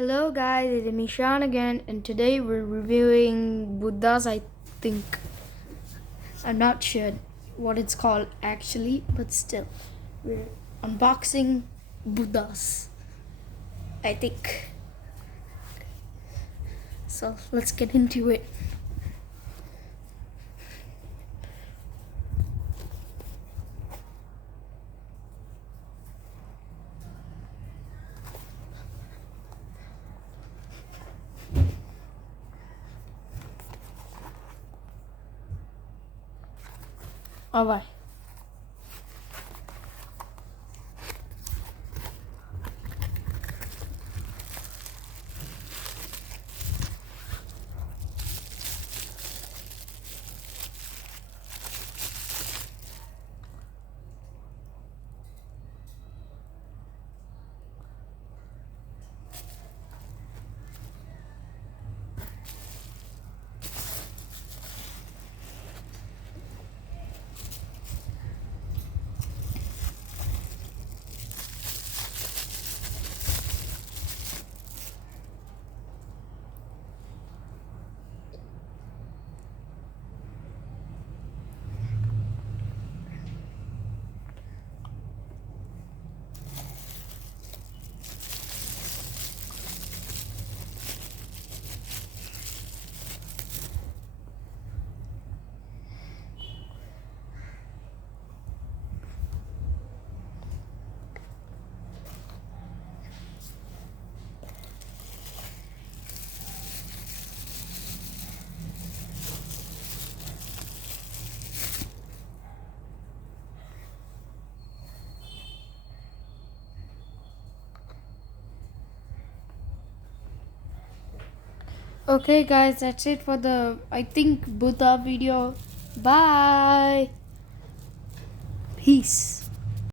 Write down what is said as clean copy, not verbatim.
Hello guys, it's Mishan again, and today we're reviewing Buddhas. I think I'm not sure what it's called actually, but still, we're unboxing Buddhas. I think so. Let's get into it. Alright. Okay guys, that's it for the Buddha video. Bye. Peace.